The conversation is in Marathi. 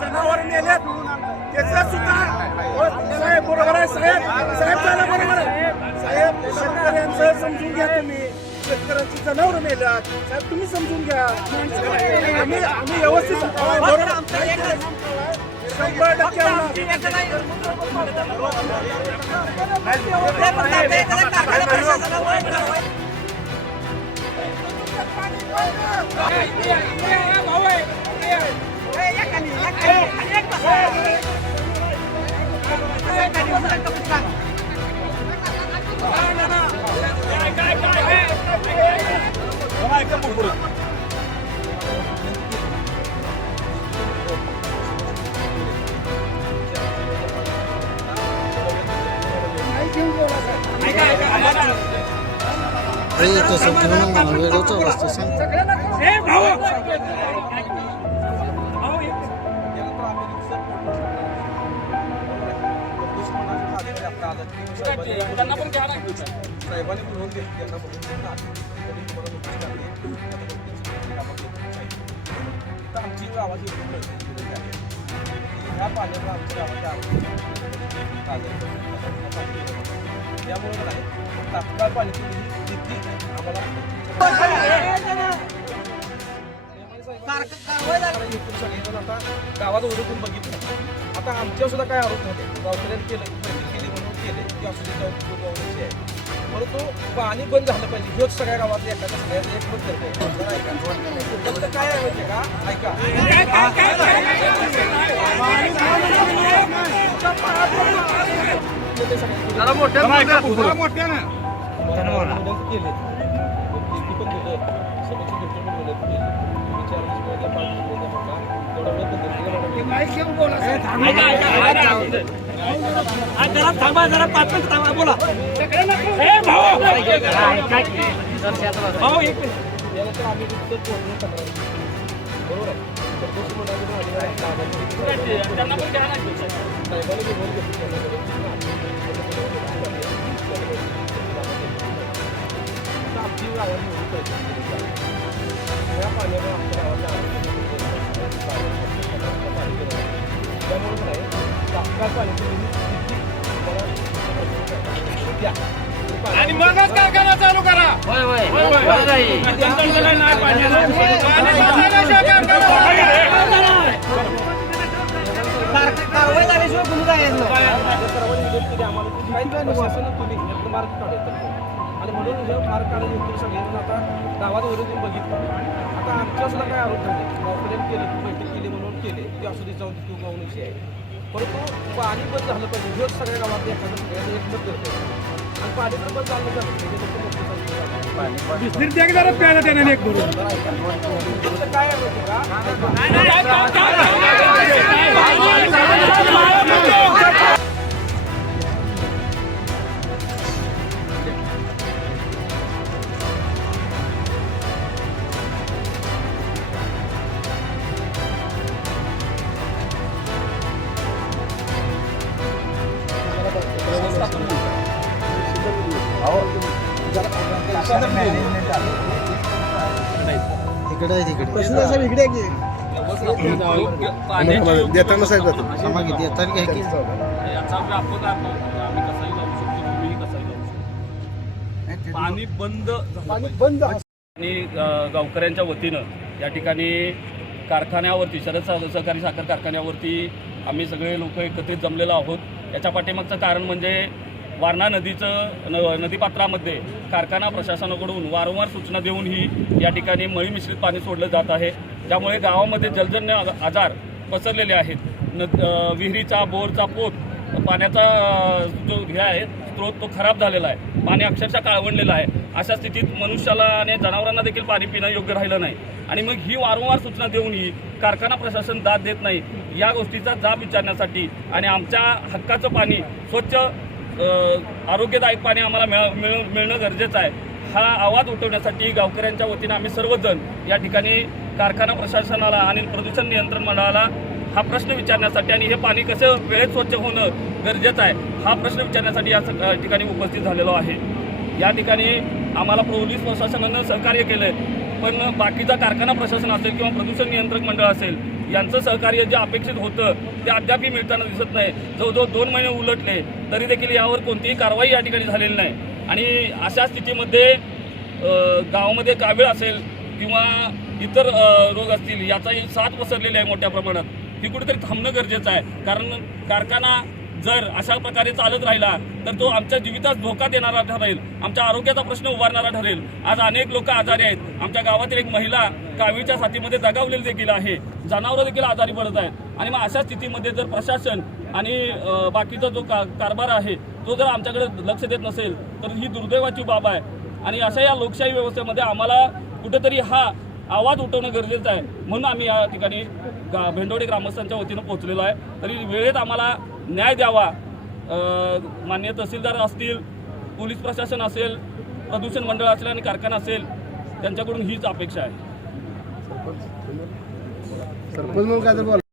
जनावर नेल्यात त्याचा सुद्धा साहेब बरोबर आहे. साहेब साहेब झाला बरोबर आहे. साहेब शेतकऱ्यांचं समजून घ्या तुम्ही. शेतकऱ्यांची जनावर नेल्यात साहेब तुम्ही समजून घ्या. आम्ही व्यवस्थित とそこのが上のところしてसाहेबांनी बोलवून घेतली त्यांना बोलून आमची गावाची ह्या पाण्याला आमच्या त्यामुळे नाही तात्काळ पाण्याची नीती आम्हाला आता गावात ओरडून बघितलं. आता आमच्या सुद्धा काय आरोप झाले गावकऱ्यांनी केलं केली म्हणून केले की असू दे आहे. परंतु पाणी बंद झालं पाहिजे हेच सगळ्या गावात एखाद्या सगळ्याचं एक मत करतो. काय आहे माहिती का ऐका जरा मोठ्या केले थांबा जरा 5 मिनिट थांबा बोला. भाऊ एक मिनिट आम्ही बरोबर आहे. त्यांना पण घ्या ना आणि मगच कारखाना चालू करा. कारवाई झाल्याशिवाय गुन्हा जायचं मार्ग काढायचं आणि म्हणून मार्ग काढायचं सगळ्यांनी आता गावात ओरडून बघितलं. आता आमच्या सुद्धा काय आरोप झाले गावकऱ्यांनी केलं बैठक केली म्हणून केले की असू दे जाऊन तू गावून विषय आहे. परंतु पाणी बंद झालं पाहिजे हेच सगळ्या गावात एखादं सगळ्यांचं एकमत करतो आणि पाणी पण बंद झालं पाहिजे प्यायला देण्याने एक बरोबर काय आहे तिकडे आहे तिकडे देताना साहेब जातो आम्हा किती येतात की याचा व्यापक अर्थ आम्ही कसाही जाऊ शकतो तुम्हीही कसाही जाऊ शकतो. पाणी बंद आणि गावकऱ्यांच्या वतीनं या ठिकाणी कारखान्यावरती शरद सहकारी साखर कारखान्यावरती आम्ही सगळे लोक एकत्रित जमलेलो आहोत. याच्या पाठीमागचं कारण म्हणजे वारणा नदीपात्रामध्ये कारखाना प्रशासनाकडून वारंवार सूचना देऊनही या ठिकाणी मळी मिश्रित पाणी सोडलं जात आहे. त्यामुळे गावामध्ये जलजन्य आजार पसरलेले आहेत. विहिरीचा बोरचा पोत पाण्याचा जो हे आहे स्रोत तो खराब झालेला आहे. पाणी अक्षरशः काळवंडलेलं आहे. अशा स्थितीत मनुष्याला आणि जनावरांना देखील पाणी पिणं योग्य राहिलं नाही. आणि मग ही वारंवार सूचना देऊनही कारखाना प्रशासन दाद देत नाही. या गोष्टीचा जाब विचारण्यासाठी आणि आमच्या हक्काचं पाणी स्वच्छ आरोग्यदायक पाणी आम्हाला मिळणं गरजेचं आहे. हा आवाज उठवण्यासाठी गावकऱ्यांच्या वतीनं आम्ही सर्वजण या ठिकाणी कारखाना प्रशासनाला आणि प्रदूषण नियंत्रण मंडळाला हा प्रश्न विचारण्यासाठी आणि हे पाणी कसं वेळेत स्वच्छ होणं गरजेचं आहे हा प्रश्न विचारण्यासाठी या ठिकाणी उपस्थित झालेलो आहे. या ठिकाणी आम्हाला पोलीस प्रशासनानं सहकार्य केलं आहे, पण बाकीचा कारखाना प्रशासन असेल किंवा प्रदूषण नियंत्रक मंडळ असेल यांचं सहकार्य जे अपेक्षित होतं ते अद्यापही मिळताना दिसत नाही. जवळजवळ 2 महिने उलटले तरी देखील यावर कोणतीही कारवाई या ठिकाणी झालेली नाही. आणि अशा स्थितीमध्ये गावामध्ये कावीळ असेल किंवा इतर रोग असतील याचाही साथ पसरलेली आहे मोठ्या प्रमाणात. ही कुठेतरी थांबणं गरजेचं आहे. कारण कारखाना जर अशा प्रकारे चालत राहिला तर तो आमच्या जीवितास धोका देणारा ठरेल, आमच्या आरोग्याचा प्रश्न उभारणारा ठरेल. आज अनेक लोक आजारी आहेत. आमच्या गावातील एक महिला कावीळच्या साथीमध्ये दगावलेली देखील आहे. जनावरं देखील आजारी पडत आहेत. आणि मग अशा स्थितीमध्ये जर प्रशासन आणि बाकीचा जो कारभार आहे तो जर आमच्याकडे लक्ष देत नसेल तर ही दुर्दैवाची बाब आहे. आणि अशा या लोकशाही व्यवस्थेमध्ये आम्हाला कुठेतरी हा आवाज उठवणं गरजेचं आहे. म्हणून आम्ही या ठिकाणी भेंडवडे ग्रामस्थांच्या वतीनं पोहोचलेलो आहे. तरी वेळेत आम्हाला न्याय द्यावा. माननीय तहसीलदार असतील, पोलीस प्रशासन असेल, प्रदूषण मंडळ असेल आणि कारखाना असेल त्यांच्याकडून हीच अपेक्षा आहे. सरपंच म्हणून काय तर बोला.